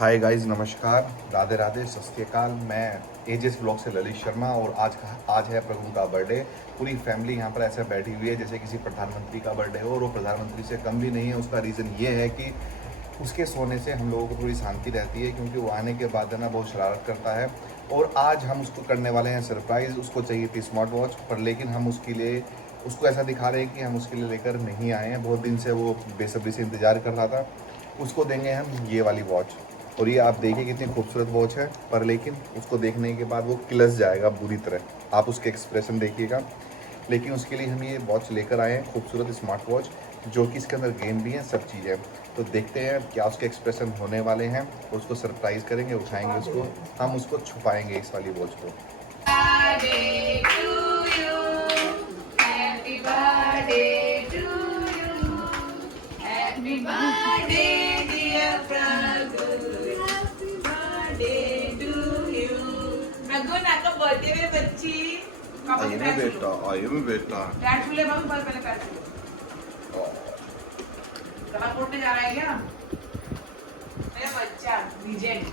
Hi guys, नमस्कार, राधे राधे, सत श्री अकाल। मैं एजेस ब्लॉग से ललित शर्मा और आज है प्रभु का बर्थडे। पूरी फैमिली यहाँ पर ऐसे बैठी हुई है जैसे किसी प्रधानमंत्री का बर्थडे हो, और वो प्रधानमंत्री से कम भी नहीं है। उसका रीज़न ये है कि उसके सोने से हम लोगों को थोड़ी शांति रहती है, क्योंकि वो आने के बाद है ना बहुत शरारत करता है। और आज हम उसको करने वाले हैं सरप्राइज़। उसको चाहिए थी स्मार्ट वॉच, पर लेकिन हम उसके लिए उसको ऐसा दिखा रहे हैं कि हम उसके लिए लेकर नहीं आए हैं। बहुत दिन से वो बेसब्री से इंतज़ार कर रहा था। उसको देंगे हम ये वाली वॉच। और ये आप देखिए कितनी खूबसूरत वॉच है, पर लेकिन उसको देखने के बाद वो किलस जाएगा बुरी तरह। आप उसके एक्सप्रेशन देखिएगा। लेकिन उसके लिए हम ये वॉच लेकर आए हैं, खूबसूरत स्मार्ट वॉच, जो कि इसके अंदर गेम भी हैं, सब चीज़ें। तो देखते हैं क्या उसके एक्सप्रेशन होने वाले हैं। और उसको सरप्राइज़ करेंगे, उठाएंगे उसको, हम उसको छुपाएंगे इस वाली वॉच को। Birthday to you. Happy birthday to you. Happy birthday, dear Prabhu. Happy birthday to you. प्रभु ना का बर्थडे में बच्ची आइए में बेटा। पैर छूले बाबू, पहले पैर छूले। गला फोड़ने जा रहा है क्या मेरा बच्चा लीजेंड?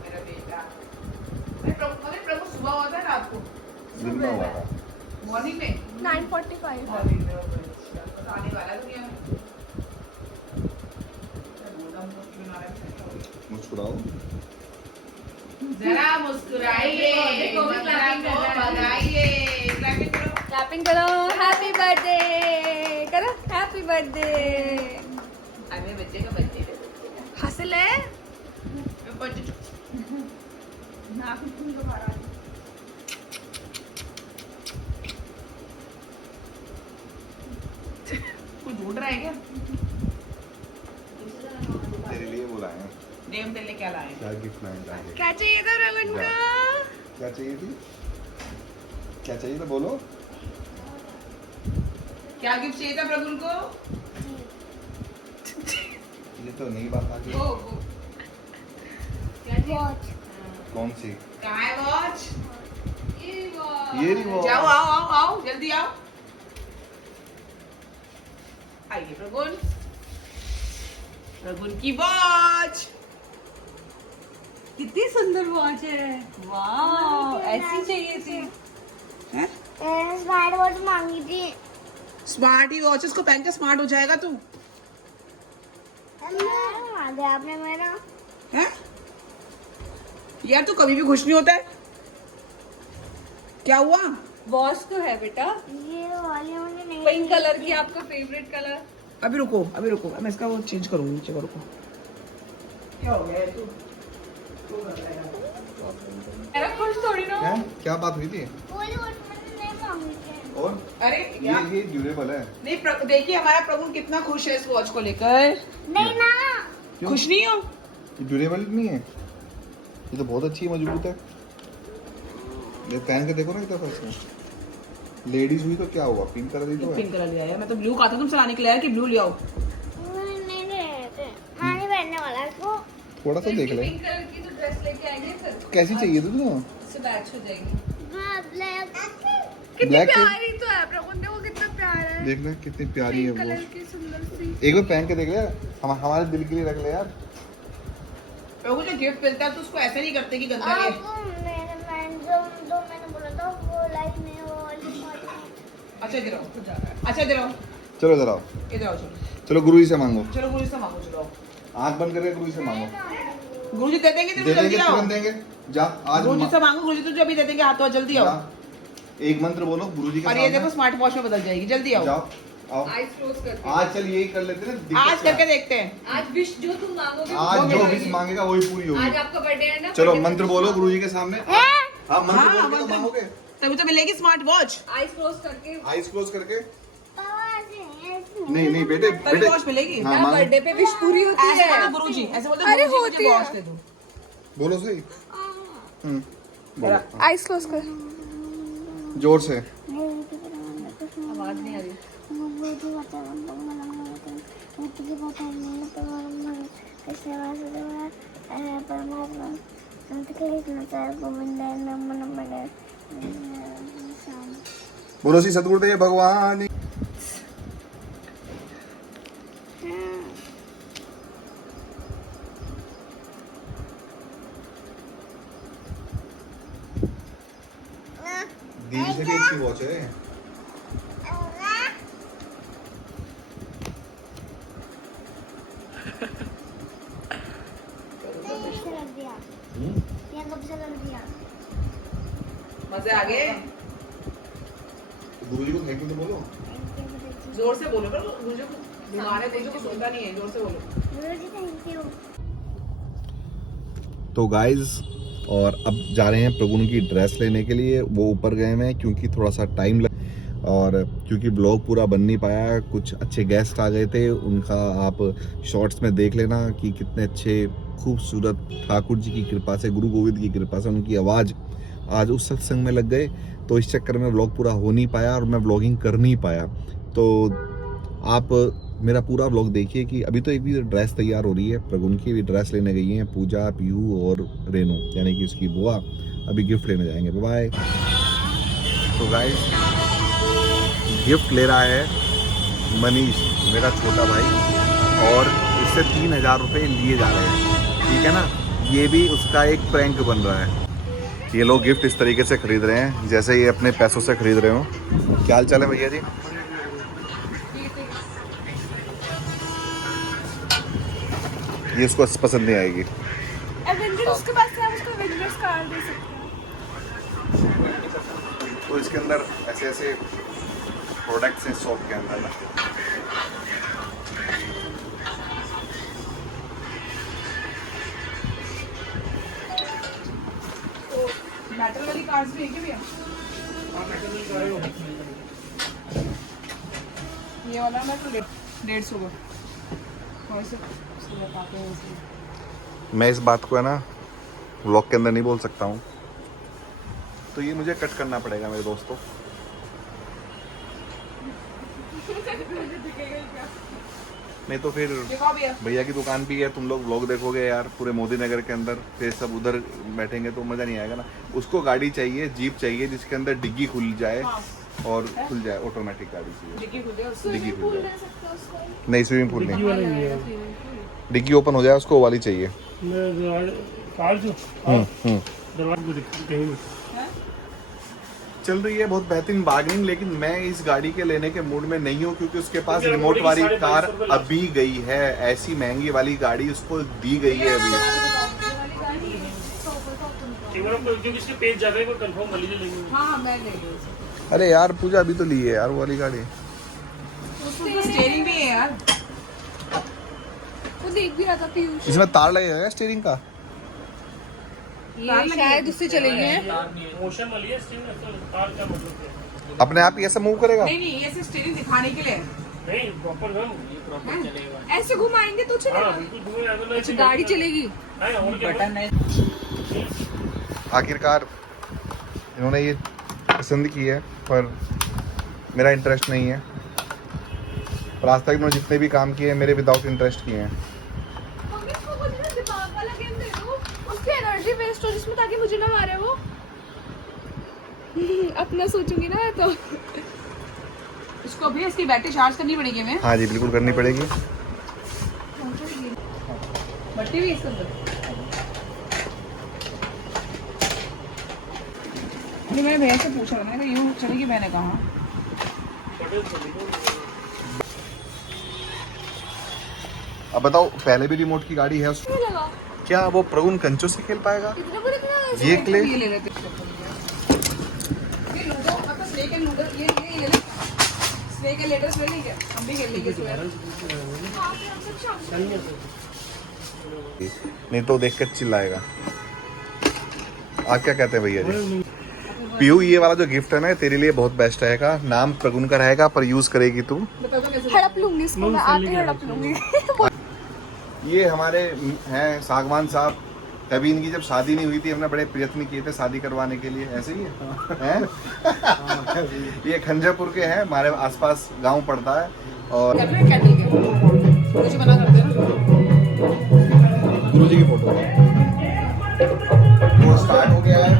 मेरा बेटा। प्रभु सुबह होता है रात को? दिन में हुआ था। मॉर्निंग में 9:45 मॉर्निंग में तो आने वाला है दुनिया में। मुस्कुराओ। जरा मुस्कुराइए, बच्चा को बधाइए। क्लैपिंग करो। क्लैपिंग करो। हैप्पी बर्थडे करो। Happy birthday. अरे बच्चे का बर्थडे है। हंस ले। बर्थडे कुछ ढूंढ रहा है क्या? तेरे लिए बुलाए हैं। नेम तेरे लिए क्या लाए? क्या गिफ्ट लाए जाएंगे? क्या चाहिए था रमन को? क्या चाहिए थी? क्या चाहिए था बोलो। क्या गिफ्ट चाहिए था प्रभु को? ये तो नई बात आ गई। वो क्या चाहिए? कौन सी? कहाँ है वॉच? ये रही वॉच। जाओ, आओ आओ आओ, जल्दी आओ। आइए प्रगुन, प्रगुन की वॉच। कितनी सुंदर वॉच है। वाह, ऐसी चाहिए थी। स्मार्ट वॉच मांगी थी। स्मार्ट ही वॉच, इसको पहन के स्मार्ट हो जाएगा तू। आ गया आपने मेरा। हैं? यार तू कभी भी खुश नहीं होता है। क्या हुआ? वॉच तो है बेटा, ये वाली मुझे नहीं पिंक कलर की, आपका फेवरेट कलर। अभी रुको, मैं इसका वो चेंज करूंगी। नीचे को रुको। क्या हो गया तू? मेरा खुश थोड़ी ना। हैं? क्या बात हुई थी? वाली वॉच मैंने नहीं मांगी थी। और अरे यार, ये ड्यूरेबल है। नहीं देखिए हमारा प्रभु कितना खुश है इस वॉच को लेकर। नहीं ना। क्यों? खुश नहीं हो? ये ड्यूरेबल नहीं है। ये तो बहुत अच्छी है, मजबूत है। ये पहन के देखो ना एक दफा इसमें। लेडीज हुई तो क्या हुआ, पिंक कलर ही तो है। पिंक कलर लिया है। मैं तो ब्लू कहा था तुमसे लाने के लिए कि ब्लू ले आओ। नहीं ले रहे थे। हाँ नहीं पहनने वाला है इसको। थोड़ा सा देख ले। पिंक कलर की तो ड्रेस लेके आएंगे सर। कैसी चाहिए थी तुझे? इससे मैच हो जाएगी। हाँ ब्लैक। कितनी Black है? प्यारी तो है प्रभु, देखो कितना प्यारा है। देख ले कितनी प्यारी है पिंक कलर वो। की सुंदर सी। एक बार पहन के देख ले, हमारे दिल के लिए रख ले यार। प्रभु जो गिफ्ट मिलता है तो उसको ऐसे नहीं करते कि गंदा ले। आपको मेरे मैंने जो मैंने बोला था वो लाइक नहीं, वो वाली वॉच। अच्छा इधर आओ, अच्छा इधर आओ, चलो इधर आओ। इधर आओ। चलो चलो गुरु जी से मांगो। चलो गुरु जी से मांगो। चलो आंख बंद करके गुरु जी से मांगो। गुरु जी दे देंगे दे तेरे को, देंगे, जल्दी आओ। तुरंत देंगे। जा आज गुरु जी से मांगो, गुरु जी तुझे अभी दे देंगे। हाथ तो जल्दी आओ। जा, एक मंत्र बोलो गुरु जी के और ये सामने। देखो स्मार्ट वॉच में बदल जाएगी। जल्दी आओ। जाओ आओ। आईज क्लोज करके। आज चल यही कर लेते ना। दिक्कत आज क्या करके है? देखते हैं। आज विश जो तुम मांगोगे आज वो जो मिलेगी। विश मांगेगा वही पूरी होगी। आज आपका बर्थडे है ना। चलो birthday मंत्र पे बोलो wish गुरु जी के सामने। हाँ मंत्र हाँ, बोल के तो मंत्र। मांगोगे। तभी तो मिलेगी स्मार्ट वॉच। मांगो। आईज क्लोज करके। आईज क्लोज करके। पापा ऐसे नहीं बेटे तभी बेटे। वॉच मिलेगी। हाँ, क्या मांगो। बर्थडे पे विश पूरी होती ऐसे है? बोलते गुरु जी, ऐसे बोलते अरे गुरु जी होती मुझे है। वॉच दे दो। बोलो सही। बोलो आईज क्लोज कर। जोर से। आवाज नहीं आ रही। बोलो सी सतगुरुदेव भगवान। दीदी से भी अच्छी वॉच है। कब से लग दिया? ये कब से लग दिया? मजे आ गए। गुरुजी को थैंक यू तो बोलो। जोर से बोलो, पर गुरुजी को बीमार है, गुरुजी को सुनता नहीं है, जोर से बोलो। गुरुजी थैंक यू। तो गाइज और अब जा रहे हैं प्रगुन की ड्रेस लेने के लिए। वो ऊपर गए हैं क्योंकि थोड़ा सा टाइम लग, और क्योंकि ब्लॉग पूरा बन नहीं पाया, कुछ अच्छे गेस्ट आ गए थे, उनका आप शॉर्ट्स में देख लेना कि कितने अच्छे खूबसूरत ठाकुर जी की कृपा से, गुरु गोविंद की कृपा से उनकी आवाज़ आज उस सत्संग में लग गए। तो इस चक्कर में व्लॉग पूरा हो नहीं पाया और मैं व्लॉगिंग कर नहीं पाया। तो आप मेरा पूरा व्लॉग देखिए कि अभी तो एक भी ड्रेस तैयार हो रही है, प्रगुन की भी ड्रेस लेने गई हैं पूजा, पीयू और रेनू यानी कि उसकी बुआ। अभी गिफ्ट लेने जाएंगे। बाय। तो गाइस गिफ्ट ले रहा है मनीष, मेरा छोटा भाई, और इससे 3000 रुपये लिए जा रहे हैं, ठीक है ना। ये भी उसका एक प्रैंक बन रहा है। ये लोग गिफ्ट इस तरीके से खरीद रहे हैं जैसे ये अपने पैसों से खरीद रहे हो। क्या हाल चाल है भैया जी? ये इसको पसंद नहीं आएगी। एवेंजर्स उसके पास है, हम उसको एवेंजर्स कार्ड दे सकते हैं। तो इसके अंदर ऐसे ऐसे प्रोडक्ट्स हैं शॉप के अंदर ना। तो मेटल वाली कार्ड्स भी है क्या भैया? ये वाला मैं तो 150 का वैसे पाते हैं इसमें। मैं इस बात को है ना व्लॉग के अंदर नहीं बोल सकता हूँ, तो ये मुझे कट करना पड़ेगा मेरे दोस्तों। नहीं तो फिर देखो भैया, भैया की दुकान भी है, तुम लोग व्लॉग देखोगे यार पूरे मोदी नगर के अंदर, फिर सब उधर बैठेंगे तो मज़ा नहीं आएगा ना। उसको गाड़ी चाहिए, जीप चाहिए जिसके अंदर डिग्गी खुल जाए हाँ। और खुल जाए, ऑटोमेटिक गाड़ी चाहिए। डिग्गी खुल गया उससे। डिग्गी खुल पूल जाए। दे सकते हैं उसको। नहीं स्विमिंग पूल नहीं, हाँ, डिग्गी ओपन हो जाए उसको वाली चाहिए। कार जो दरवाजे को कहीं नहीं। चल रही है बहुत बेहतरीन बार्गेनिंग, लेकिन मैं इस गाड़ी के लेने के मूड में नहीं हूँ क्योंकि उसके पास रिमोट वाली कार अभी गई है। ऐसी महंगी वाली गाड़ी उसको दी गई है अभी। केवल हम क्योंकि इसके पेज जा रहे हैं, कोई कंफर्म वाली नहीं लेंगे। हाँ मैं ले लूँ उसे। अरे यार पूजा अभी तो ली है यार वो वाली गाड़ी। उसमें स्टीयरिंग भी है यार। वो देख भी रहा था पीयूष। इसमें तार लगेगा स्टीयरिंग का। ये शायद उससे चलेंगे। मोशन वाली है स्टीम में, कार का मतलब है। अपने आप ही ऐसे मूव करेगा। नहीं नहीं, ये सिर्फ स्टीयरिंग दिखाने के लिए है। नहीं प्रॉपर हम ऐसे घुमाएंगे तो हाँ चलेगा। बिल्कुल घूमे अगर गाड़ी चलेगी। बटन है। आखिरकार इन्होंने ये पसंद की है पर मेरा इंटरेस्ट नहीं है। पर आज तक इन्होंने जितने भी काम किए हैं मेरे विदाउट इंटरेस्ट किए हैं। मम्मी इसको कुछ ना दिमाग वाला गेम दे दो, उसकी एनर्जी वेस्ट हो जिसमें, ताकि मुझे ना मारे वो। अपना सोचूंगी ना तो। इसको भी इसकी बैटरी चार्ज करनी पड़ेगी हमें। हाँ जी बिल्कुल करनी पड़ेगी। बट्टी भी इसके अंदर। नहीं मैंने भैया से पूछा, मैंने कहा यूँ चलेगी, मैंने कहा अब बताओ पहले भी रिमोट की गाड़ी है उसको, नहीं लगा क्या वो प्रगुन कंचों से खेल पाएगा? इतना बुरा इतना। ये क्ले ये ले लेते हैं। ये लूडो मतलब स्नेक एंड लूडो, ये ले ले। स्नेक एंड लेडर्स ले लेंगे, हम भी खेल लेंगे इसमें। नहीं तो देख कर चिल्लाएगा। आप क्या कहते हैं भैया जी? पीयू ये वाला जो गिफ्ट है ना तेरे लिए बहुत बेस्ट रहेगा। नाम प्रगुन का रहेगा पर यूज करेगी तू। बता दो कैसे। हड़प लूंगी इसको मैं, आते हड़प लूंगी। ये हमारे हैं सागवान साहब। कभी इनकी जब शादी नहीं हुई थी हमने बड़े प्रयत्न किए थे शादी करवाने के लिए। ऐसे ही है हैं? ये खंजापुर के हैं, हमारे आसपास गांव पड़ता है। और कैंडल के कुछ बना करते हैं ना। गुरु जी की फोटो वो स्टार्ट हो गया है।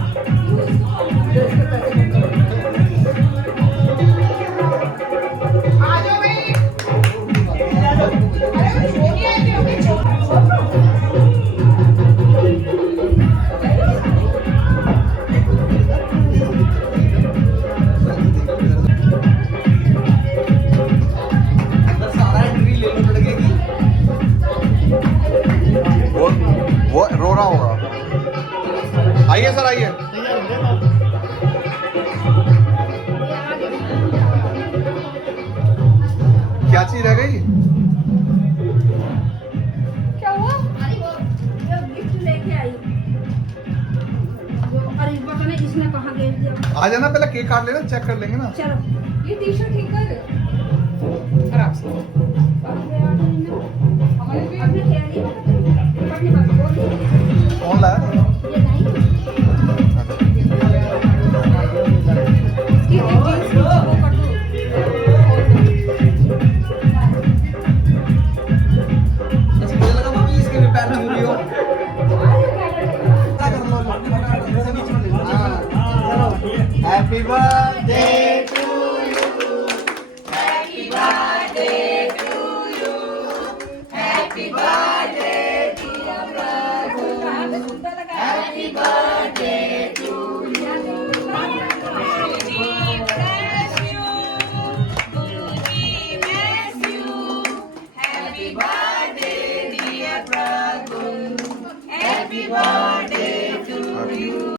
आ जाओ भाई। अरे वो नहीं आए थे अभी। आ जाना, पहले केक काट लेना, चेक कर लेंगे ना। चलो ये टी शर्ट ठीक कर आराम से हमारे भी अपने तैयारी पढ़ने का बोल कौन लाया? ये नहीं ये जींस को कर दो ऐसे मुझे लगा मम्मी इसके भी पैर में हुई हो। Happy birthday